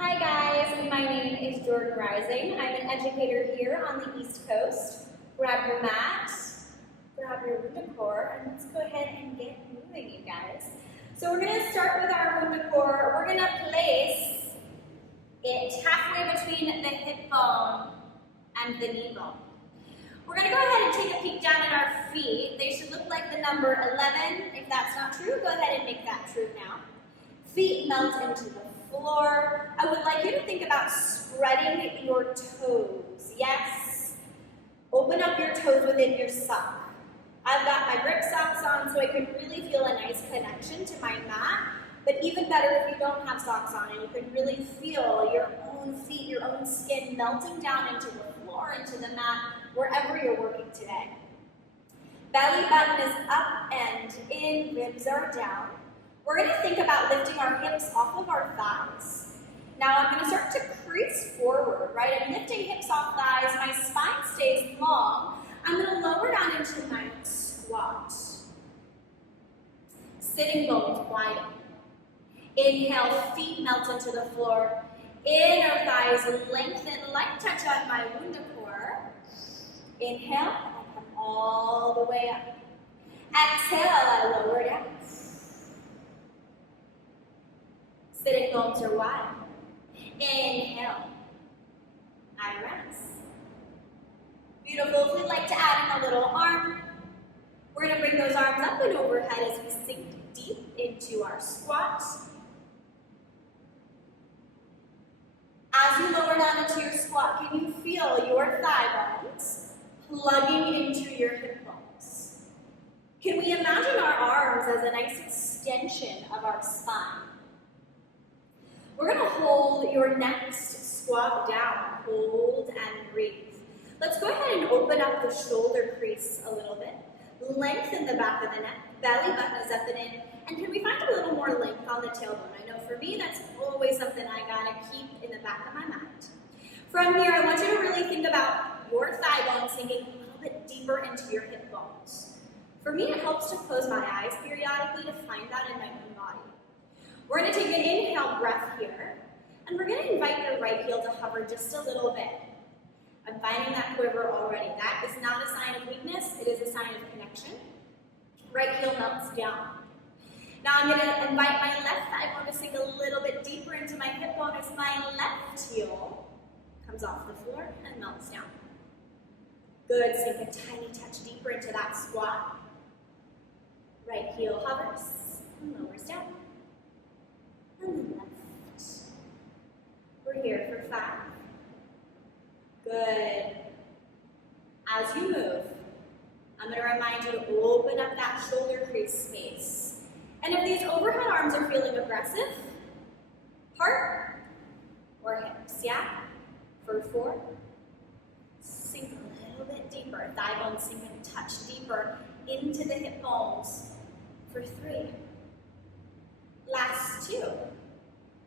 Hi guys, my name is Energizing. I'm an educator here on the East Coast. Grab your mat, grab your WundaCore, and let's go ahead and get moving, you guys. So we're going to start with our WundaCore. We're going to place it halfway between the hip bone and the knee bone. We're going to go ahead and take a peek down at our feet. They should look like the number 11. If that's not true, go ahead and make that true now. Feet melt into the floor. I would like you to think about spreading your toes. Yes. Open up your toes within your sock. I've got my grip socks on so I can really feel a nice connection to my mat. But even better if you don't have socks on and you can really feel your own feet, your own skin melting down into the floor, into the mat, wherever you're working today. Belly button is up and in, ribs are down. We're going to think about lifting our hips off of our thighs. Now I'm going to start to crease forward, right? I'm lifting hips off thighs, my spine stays long. I'm going to lower down into my squat. Sitting bones widen. Inhale, feet melt into the floor. Inner thighs lengthen, light touch on my WundaCore. Inhale, I come all the way up. Exhale, I lower down. Sitting bones are wide. Inhale, I rest. Beautiful. If we'd like to add in a little arm, we're going to bring those arms up and overhead as we sink deep into our squat. As you lower down into your squat, can you feel your thigh bones plugging into your hip bones? Can we imagine our arms as a nice extension of our spine? We're going to hold your next squat down. Hold and breathe. Let's go ahead and open up the shoulder crease a little bit. Lengthen the back of the neck. Belly button is up and in. And can we find a little more length on the tailbone? I know for me that's always something I gotta keep in the back of my mat. From here, I want you to really think about your thigh bone sinking a little bit deeper into your hip bones. For me, it helps to close my eyes periodically to find that in my own body. We're going to take an inhale breath here, and we're going to invite your right heel to hover just a little bit. I'm finding that quiver already. That is not a sign of weakness, it is a sign of connection. Right heel melts down. Now I'm going to invite my left thigh bone to sink a little bit deeper into my hip bone as my left heel comes off the floor and melts down. Good, sink a tiny touch deeper into that squat. Right heel hovers and lowers down. And then left. We're here for 5. Good. As you move, I'm going to remind you to open up that shoulder crease space. And if these overhead arms are feeling aggressive, heart or hips, yeah? For 4, sink a little bit deeper. Thigh bones sink a touch deeper into the hip bones. For 3. Last 2.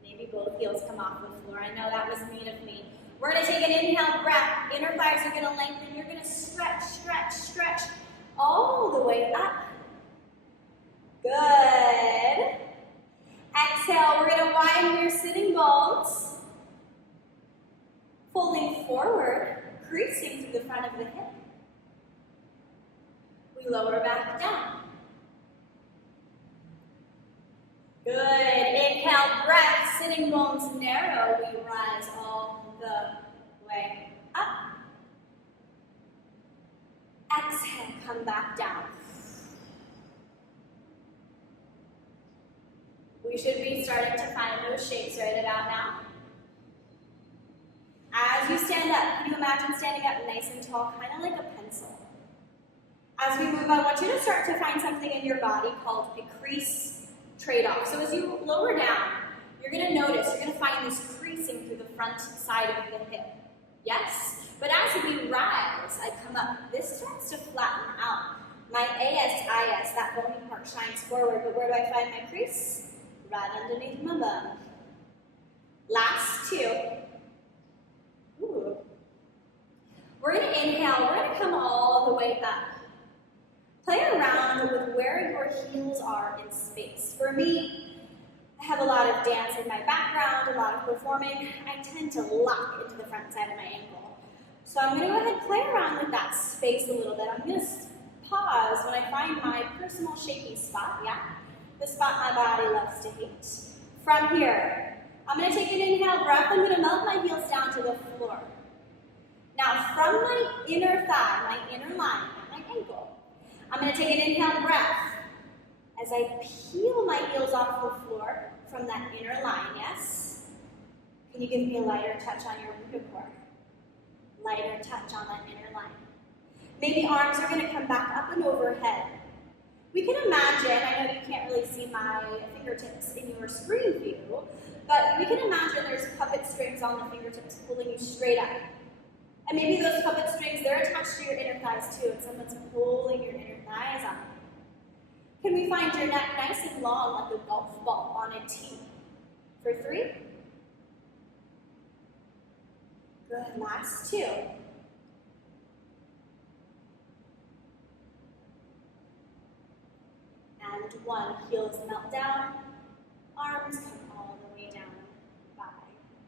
Maybe both heels come off the floor. I know that was mean of me. We're going to take an inhale breath. Inner thighs are going to lengthen. You're going to stretch, stretch, stretch all the way up. Good. Exhale. We're going to widen your sitting bones. Folding forward, creasing through the front of the hip. We lower back down. Good. Inhale, breath, sitting bones narrow. We rise all the way up. Exhale, come back down. We should be starting to find those shapes right about now. As you stand up, can you imagine standing up nice and tall, kind of like a pencil? As we move, I want you to start to find something in your body called a crease trade-off. So as you lower down, you're going to notice, you're going to find this creasing through the front side of the hip. Yes? But as we rise, I come up, this starts to flatten out. My ASIS, that bony part, shines forward, but where do I find my crease? Right underneath my bum. Last 2. Ooh. We're going to inhale, we're going to come all the way up. Play around with where your heels are in space. For me, I have a lot of dance in my background, a lot of with performing, I tend to lock into the front side of my ankle. So I'm going to go ahead and play around with that space a little bit. I'm going to pause when I find my personal shaky spot, yeah? The spot my body loves to hate. From here, I'm going to take an inhale breath. I'm going to melt my heels down to the floor. Now, from my inner thigh, my inner line, my ankle, I'm going to take an inhale breath as I peel my heels off the floor from that inner line, yes? Can you give me a lighter touch on your WundaCore? Lighter touch on that inner line. Maybe arms are going to come back up and overhead. We can imagine, I know you can't really see my fingertips in your screen view, but we can imagine there's puppet strings on the fingertips pulling you straight up. And maybe those puppet strings, they're attached to your inner thighs too, and someone's pulling your inner thighs up. Can we find your neck nice and long like a golf ball on a tee? For 3. Good, last 2. And 1, heels melt down, arms come all the way down by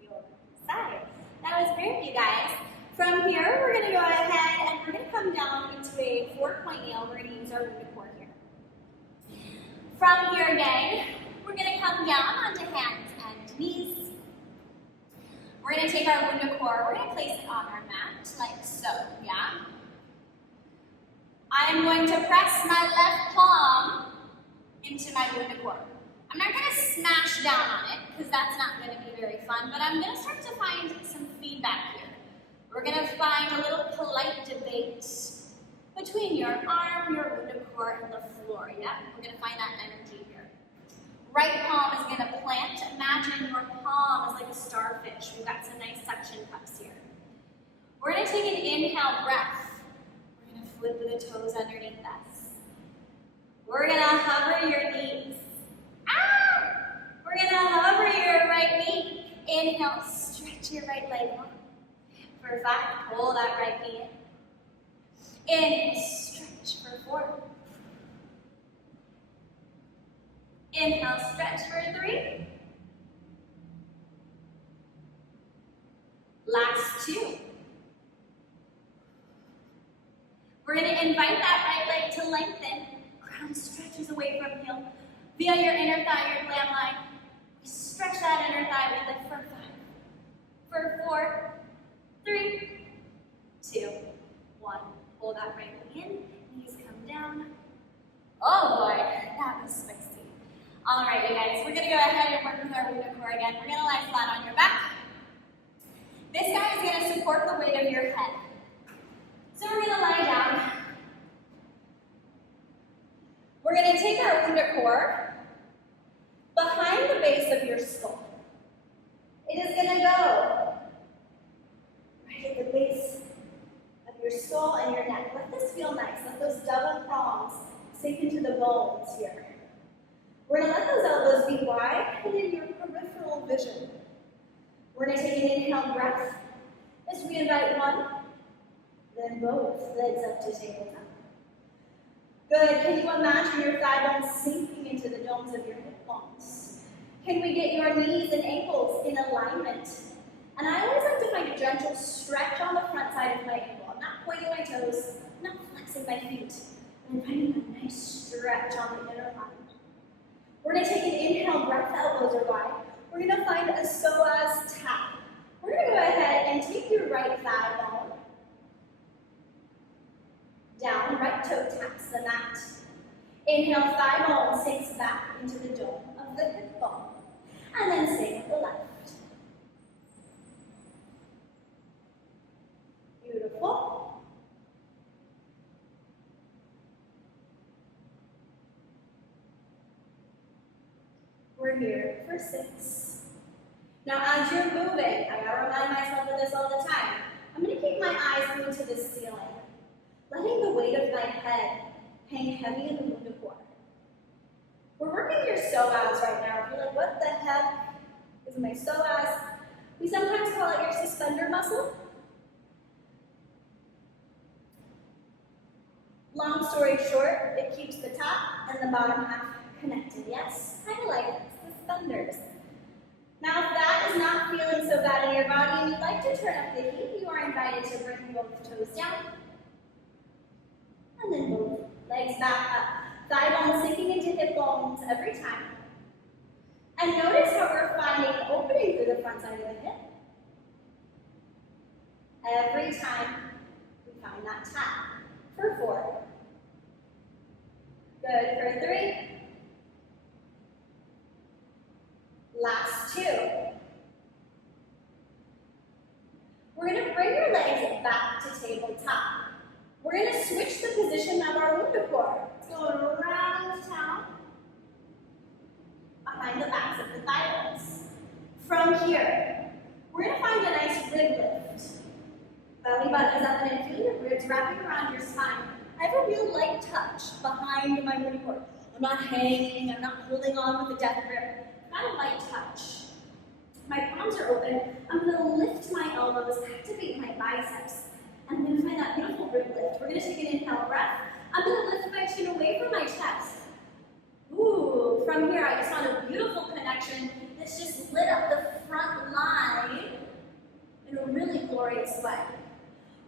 your side. That was great, you guys. From here, we're going to go ahead and we're going to come down into a 4-point nail. We're going to use our WundaCore here. From here, gang, we're going to come down onto hands and knees. We're going to take our WundaCore, we're going to place it on our mat, like so, yeah? I'm going to press my left palm into my WundaCore. I'm not going to smash down on it, because that's not going to be very fun, but I'm going to start to find some feedback here. We're going to find a little polite debate between your arm, your WundaCore, and the floor, yeah? We're going to find that energy here. Right palm is going to plant. Imagine your palm is like a starfish. We've got some nice suction cups here. We're going to take an inhale breath. We're going to flip the toes underneath us. We're going to hover your knees. We're going to hover your right knee. Inhale, stretch your right leg long. For 5, pull that right knee in. Inhale, stretch for 4. Inhale, stretch for 3. Last 2. We're going to invite that right leg to lengthen. Ground stretches away from heel. Feel your inner thigh, your glam line. We stretch that inner thigh. We lift for 5. For 4, 3, 2, 1. Pull that right leg in. Knees come down. Oh boy, that was spicy. All right, you guys, we're going to go ahead and work with our WundaCore again. We're going to lie flat on your back. This guy is going to support the weight of your head. So we're going to lie down. We're going to take our WundaCore behind the base of your skull. It is going to go right at the base of your skull and your neck. Let this feel nice. Let those double prongs sink into the bones here. We're going to let those elbows be wide and in your peripheral vision. We're going to take an inhale breath as we invite 1, then both legs up to tabletop. Good. Can you imagine your thigh bones sinking into the domes of your hip bones? Can we get your knees and ankles in alignment? And I always like to find a gentle stretch on the front side of my ankle. I'm not pointing my toes, I'm not flexing my feet. I'm finding a nice stretch on the inner line. We're going to take an inhale breath, elbows are wide. We're going to find a psoas tap. We're going to go ahead and take your right thigh bone down, right toe taps the mat. Inhale, thigh bone sinks back into the dome of the hip bone. And then same with the left. Beautiful. We're here for 6. Now as you're moving, I gotta remind myself of this all the time. I'm gonna keep my eyes glued to the ceiling, letting the weight of my head hang heavy in the WundaCore. We're working your psoas right now. If you're like, what the heck is my psoas? We sometimes call it your suspender muscle. Long story short, it keeps the top and the bottom half connected, yes? Kind of like suspenders. Now, if that is not bad in your body and you'd like to turn up the heat, you are invited to bring both toes down. And then both legs back up. Thigh bones sinking into hip bones every time. And notice how we're finding an opening through the front side of the hip. Every time we find that tap. For 4. Good, for 3. Last 2. We're going to bring your legs back to tabletop. We're going to switch the position of our WundaCore. It's going around town, behind the backs of the thigh bones. From here, we're going to find a nice rib lift. Belly button is up and in feet, ribs wrapping around your spine. I have a real light touch behind my WundaCore. I'm not hanging, I'm not holding on with a death grip. Got a light touch. My palms are open. I'm going to lift my elbows, activate my biceps. And I'm going to find that beautiful rib lift. We're going to take an inhale breath. I'm going to lift my chin away from my chest. Ooh, from here I just found a beautiful connection that's just lit up the front line in a really glorious way.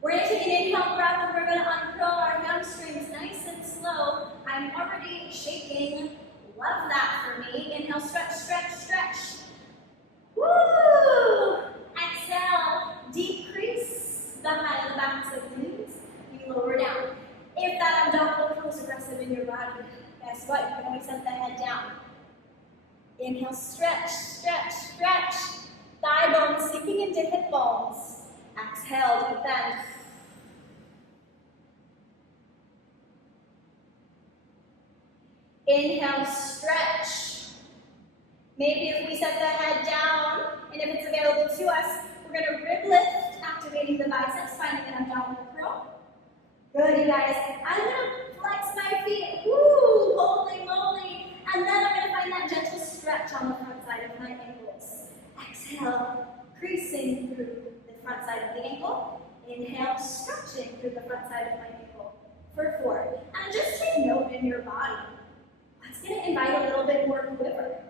We're going to take an inhale breath and we're going to uncurl our hamstrings nice and slow. I'm already shaking. Love that for me. Inhale, stretch, stretch, stretch. Woo! Exhale, decrease the height of the backs of the knees. You lower down. If that abdominal feels aggressive in your body, guess what? You can always set the head down. Inhale, stretch, stretch, stretch. Thigh bones sinking into hip bones. Exhale, deep bend. Inhale, stretch. Maybe if we set the head down, and if it's available to us, we're going to rib lift, activating the biceps, finding an abdominal curl. Good, you guys. I'm going to flex my feet. Woo, holy moly. And then I'm going to find that gentle stretch on the front side of my ankles. Exhale, creasing through the front side of the ankle. Inhale, stretching through the front side of my ankle. For 4. And just take note in your body. That's going to invite a little bit more quiver.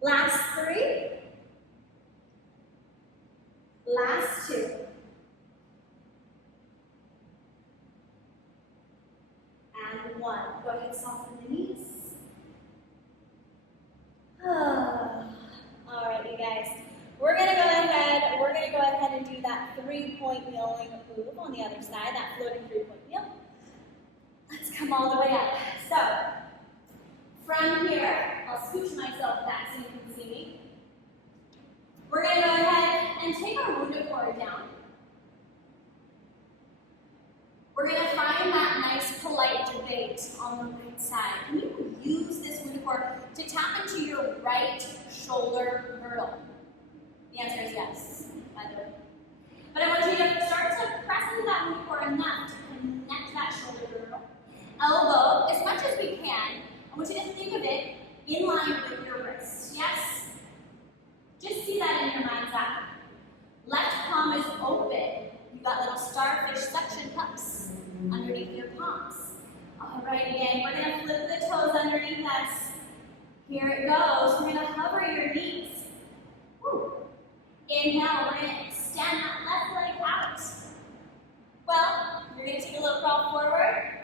Last 3. Last 2. And 1. Go ahead and soften the knees. All right, you guys. We're going to go ahead and do that 3-point kneeling move on the other side, that floating 3-point kneel. Let's come all the way up. So, from here, I'll scooch myself back so you can see me. We're going to go ahead and take our WundaCore down. We're going to find that nice polite debate on the right side. Can you use this WundaCore to tap into your right shoulder girdle? The answer is yes, by the way. But I want you to start to press into that WundaCore enough to connect that shoulder girdle. Elbow, as much as we can, I want you to think of it in line with your wrist. Yes? Just see that in your mind's eye. Left palm is open. You've got little starfish suction cups underneath your palms. All right, again, we're going to flip the toes underneath us. Here it goes. We're going to hover your knees. Woo. Inhale, we're going to extend that left leg out. Well, you're going to take a little crawl forward.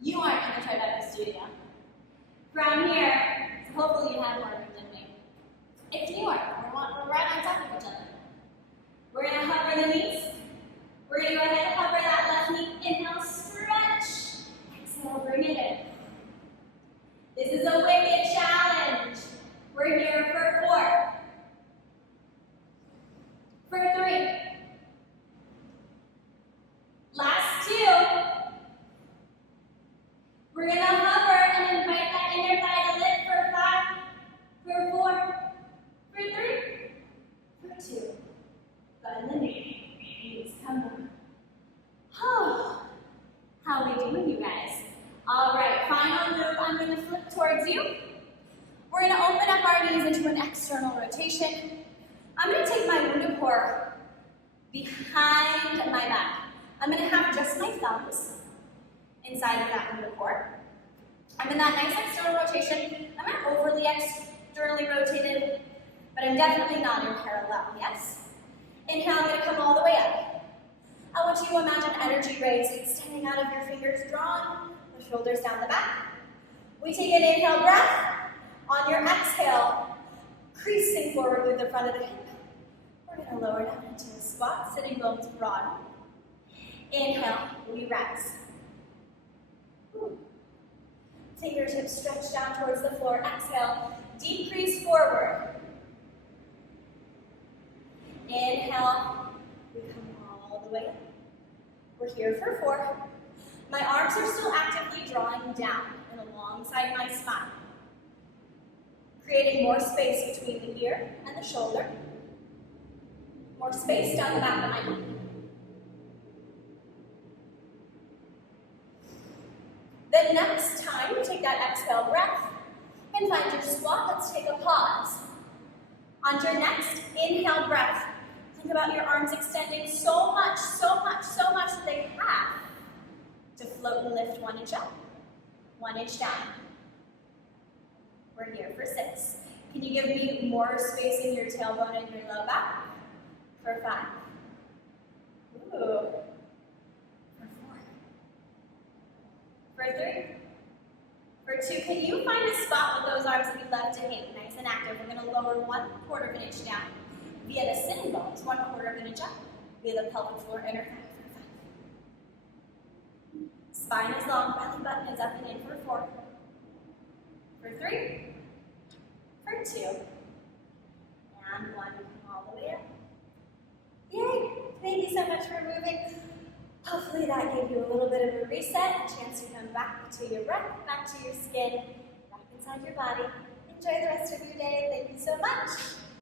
You aren't going to try that in the studio. From here, hopefully you have more room than me. If you are, we're right on top of each other. We're going to hover the knees. We're going to go ahead and hover that left knee. Inhale, stretch. Exhale, bring it in. This is a wicked challenge. We're here for 4. For 3. Last 2. We're going to hover and invite that inner thigh to lift for 5. For 4. For 3. For 2. Bend the knee. Knees come up. Oh, how are we doing, you guys? All right, final move. I'm going to flip towards you. We're going to open up our knees into an external rotation. I'm going to take my WundaCore behind my back. I'm going to have just my thumbs inside of that WundaCore. I'm in that nice external rotation. I'm not overly externally rotated, but I'm definitely not in parallel, yes? Inhale, I'm gonna come all the way up. I want you to imagine energy rays extending out of your fingers, drawing the shoulders down the back. We take an inhale breath. On your exhale, creasing forward through the front of the hip. We're gonna lower down into a squat, sitting bones broaden. Inhale, we rise. Fingertips stretch down towards the floor. Exhale, decrease forward. Inhale, we come all the way up. We're here for 4. My arms are still actively drawing down and alongside my spine, creating more space between the ear and the shoulder, more space down the back of my neck. Then next time, take that exhale breath and find your squat. Let's take a pause. On your next inhale breath, think about your arms extending so much that they have to float and lift 1 inch up, 1 inch down. We're here for 6. Can you give me more space in your tailbone and your low back? For 5. Ooh. For 4. For 3. For 2. Can you find a spot with those arms that we love to hang? Nice and active. We're going to lower 1/4 of an inch down via the sitting bones, 1/4 of an inch up via the pelvic floor inner thigh. Spine is long, belly button is up and in for 4. For 3. For 2. And 1. All the way up. Yay! Thank you so much for moving. Hopefully that gave you a little bit of a reset, a chance to come back to your breath, back to your skin, back inside your body. Enjoy the rest of your day. Thank you so much.